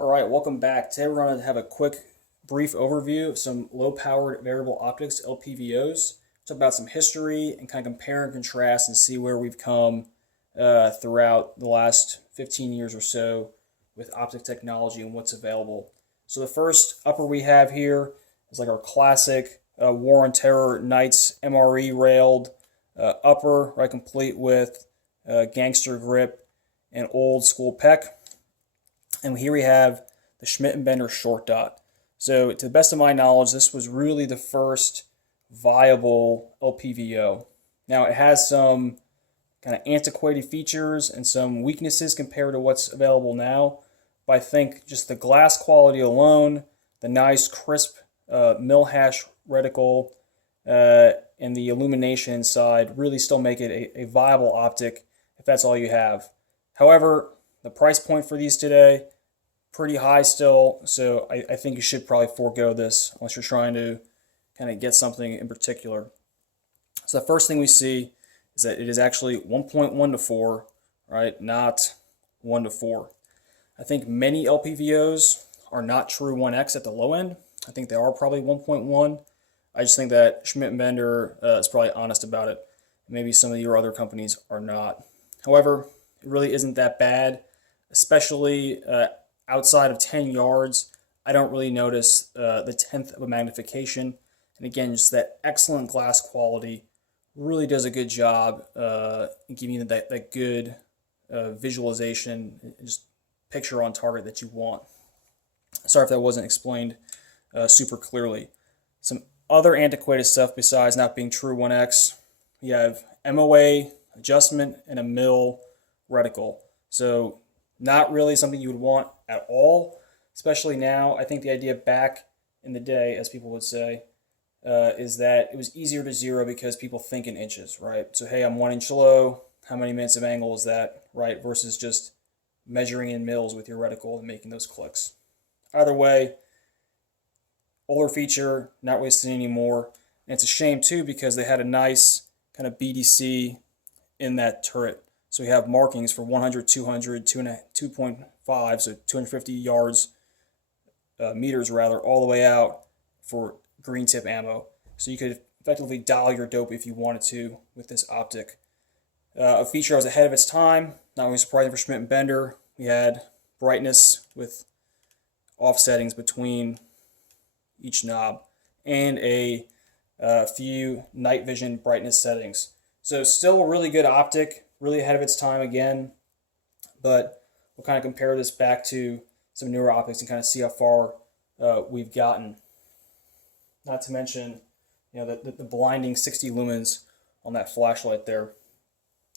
All right, welcome back. Today we're going to have a quick, brief overview of some low-powered variable optics (LPVOs). Talk about some history and kind of compare and contrast and see where we've come throughout the last 15 years or so with optic technology and what's available. So the first upper we have here is like our classic War on Terror Knights MRE railed upper, right, complete with gangster grip and old school PEC. And here we have the Schmidt & Bender short dot. So to the best of my knowledge, this was really the first viable LPVO. Now it has some kind of antiquated features and some weaknesses compared to what's available now. But I think just the glass quality alone, the nice crisp mil-hash reticle, and the illumination inside really still make it a viable optic if that's all you have. However, the price point for these today, pretty high still, so I think you should probably forego this unless you're trying to kind of get something in particular. So the first thing we see is that it is actually 1.1 to 4, right? Not 1 to 4. I think many LPVOs are not true 1x at the low end. I think they are probably 1.1. I just think that Schmidt & Bender is probably honest about it. Maybe some of your other companies are not. However, it really isn't that bad, especially outside of 10 yards. I don't really notice the 10th of a magnification. And again, just that excellent glass quality really does a good job in giving you that good visualization, just picture on target that you want. Sorry if that wasn't explained super clearly. Some other antiquated stuff besides not being true 1x, we have MOA adjustment and a mil reticle. So not really something you would want at all, especially now. I think the idea back in the day, as people would say, is that it was easier to zero because people think in inches, right? So, hey, I'm 1 inch low. How many minutes of angle is that, right? Versus just measuring in mils with your reticle and making those clicks. Either way, older feature, not really seen anymore. And it's a shame, too, because they had a nice kind of BDC in that turret. So we have markings for 100, 200, 2.5, so 250 yards, meters rather, all the way out for green tip ammo. So you could effectively dial your dope if you wanted to with this optic. A feature that was ahead of its time, not really surprising for Schmidt & Bender. We had brightness with offsettings between each knob and a few night vision brightness settings. So still a really good optic, really ahead of its time again, but we'll kind of compare this back to some newer optics and kind of see how far we've gotten. Not to mention, the blinding 60 lumens on that flashlight there.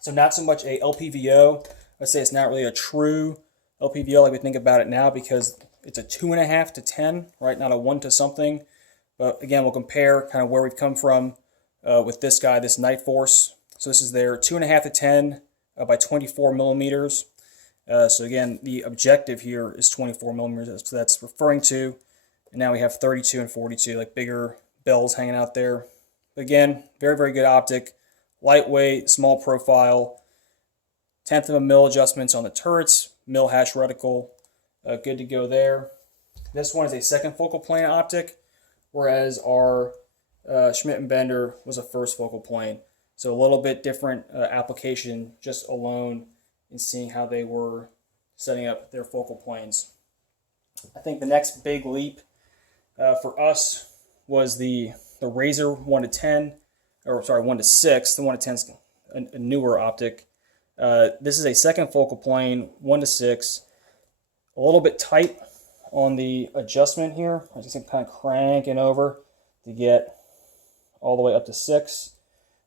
So not so much a LPVO. I'd say it's not really a true LPVO like we think about it now because it's a 2.5 to 10, right? Not a 1 to something. But again, we'll compare kind of where we've come from with this guy, this Night Force. So this is their 2.5 to 10 by 24 millimeters. So again, the objective here is 24 millimeters. So that's referring to, and now we have 32 and 42, like bigger bells hanging out there. But again, very, very good optic, lightweight, small profile, 1/10 of a mil adjustments on the turrets, mil hash reticle, good to go there. This one is a second focal plane optic, whereas our Schmidt & Bender was a first focal plane. So a little bit different application just alone in seeing how they were setting up their focal planes. I think the next big leap for us was the Razor 1 to 10, or sorry, 1 to 6. The 1 to 10 is a newer optic. This is a second focal plane, 1 to 6. A little bit tight on the adjustment here. I just kind of cranking over to get all the way up to 6.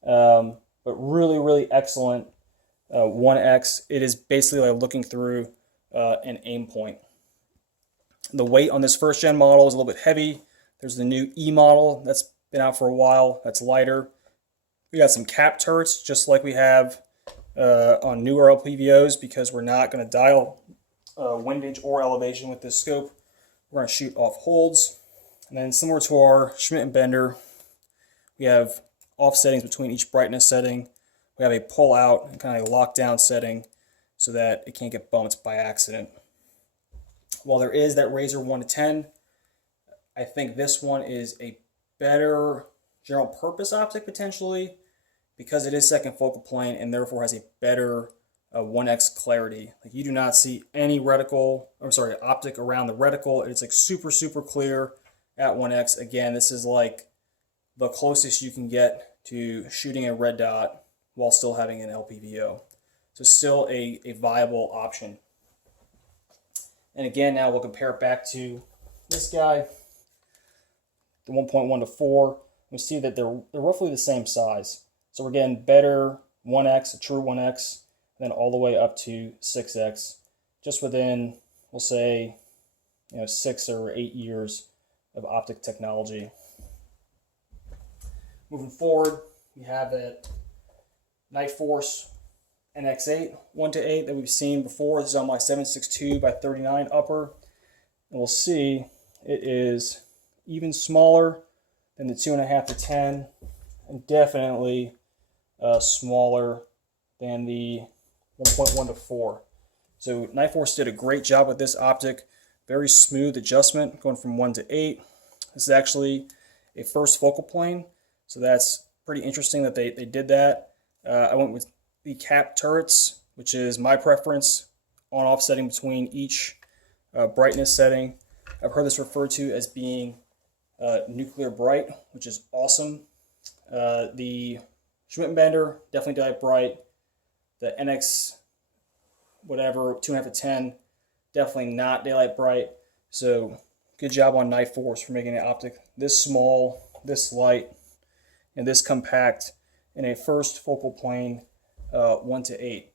But really, really excellent 1x. It is basically like looking through an aim point. The weight on this first gen model is a little bit heavy. There's the new E model that's been out for a while. That's lighter. We got some cap turrets just like we have on newer LPVOs because we're not going to dial windage or elevation with this scope. We're going to shoot off holds. And then similar to our Schmidt & Bender, we have offsettings between each brightness setting. We have a pull out and kind of a lockdown setting so that it can't get bumped by accident. While there is that Razor 1 to 10, I think this one is a better general purpose optic potentially because it is second focal plane and therefore has a better 1x clarity. Like you do not see any optic around the reticle. It's like super, super clear at 1x. Again, this is like the closest you can get to shooting a red dot while still having an LPVO. So still a viable option. And again, now we'll compare it back to this guy, the 1.1 to 4. We see that they're roughly the same size. So we're getting better 1x, a true 1x, then all the way up to 6x, just within, we'll say, 6 or 8 years of optic technology. Moving forward, we have that Night Force NX8 1 to 8 that we've seen before. This is on my 7.62 by 39 upper. And we'll see it is even smaller than the 2.5 to 10, and definitely smaller than the 1.1 to 4. So Night Force did a great job with this optic. Very smooth adjustment going from 1 to 8. This is actually a first focal plane, so that's pretty interesting that they did that. I went with the cap turrets, which is my preference, on-off setting between each brightness setting. I've heard this referred to as being nuclear bright, which is awesome. The Schmittenbender, definitely daylight bright. The NX, whatever, 2.5 to 10, definitely not daylight bright. So good job on Night Force for making an optic this small, this light, and this compact in a first focal plane 1 to 8.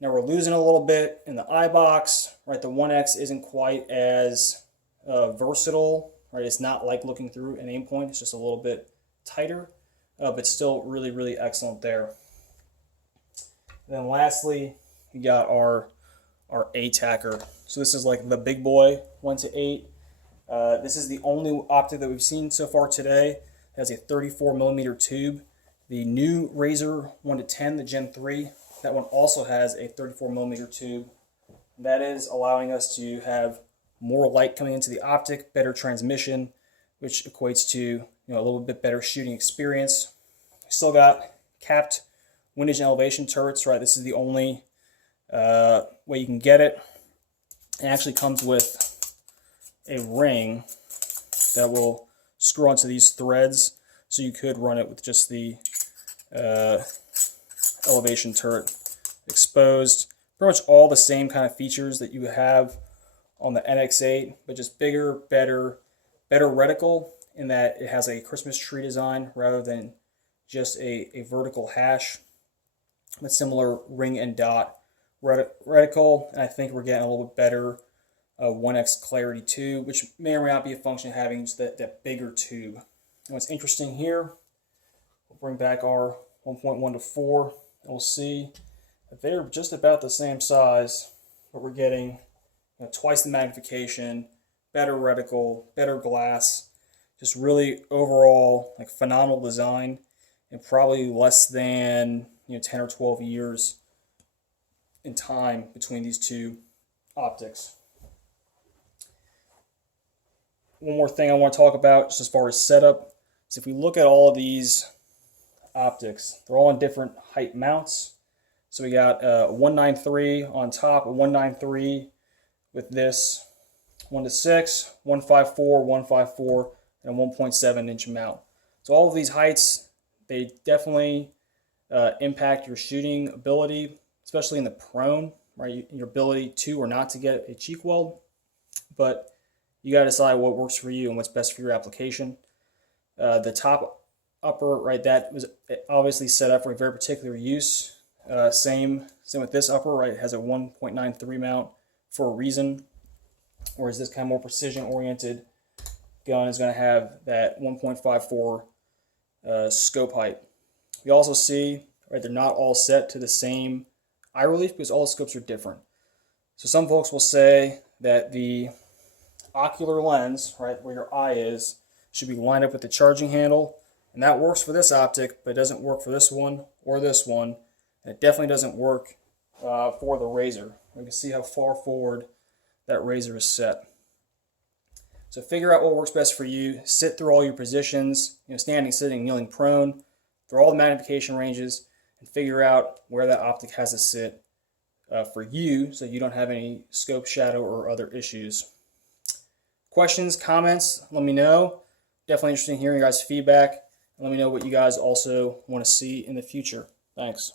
Now we're losing a little bit in the eye box, right? The 1X isn't quite as versatile, right? It's not like looking through an aim point. It's just a little bit tighter, but still really, really excellent there. And then lastly, we got our ATACR. So this is like the big boy 1 to 8. This is the only optic that we've seen so far today. It has a 34 millimeter tube. The new Razor 1 to 10, the Gen 3, that one also has a 34 millimeter tube. That is allowing us to have more light coming into the optic, better transmission, which equates to a little bit better shooting experience. We still got capped windage and elevation turrets, right? This is the only way you can get it. It actually comes with a ring that will screw onto these threads, so you could run it with just the elevation turret exposed. Pretty much all the same kind of features that you have on the NX8, but just bigger, better reticle in that it has a Christmas tree design rather than just a vertical hash with similar ring and dot reticle. And I think we're getting a little bit better 1x clarity too, which may or may not be a function of having just that bigger tube. And what's interesting here, we'll bring back our 1.1 to 4, and we'll see that they're just about the same size, but we're getting twice the magnification, better reticle, better glass, just really overall like phenomenal design, and probably less than 10 or 12 years in time between these two optics. One more thing I want to talk about just as far as setup is if we look at all of these optics, they're all on different height mounts. So we got a 193 on top, a 193 with this 1 to 6, 154, 154, and a 1.7 inch mount. So all of these heights, they definitely impact your shooting ability, especially in the prone, right? Your ability to or not to get a cheek weld. But you got to decide what works for you and what's best for your application. The top upper, right, that was obviously set up for a very particular use. Same with this upper, right? It has a 1.93 mount for a reason. Whereas this kind of more precision-oriented gun is going to have that 1.54 scope height. We also see, right, they're not all set to the same eye relief because all the scopes are different. So some folks will say that the ocular lens, right, where your eye is, should be lined up with the charging handle, and that works for this optic, but it doesn't work for this one or this one, and it definitely doesn't work for the Razor. You can see how far forward that razor is set. So figure out what works best for you. Sit through all your positions, standing, sitting, kneeling, prone, through all the magnification ranges, and figure out where that optic has to sit for you so you don't have any scope, shadow, or other issues. Questions, comments, let me know. Definitely interested in hearing your guys' feedback. And let me know what you guys also want to see in the future. Thanks.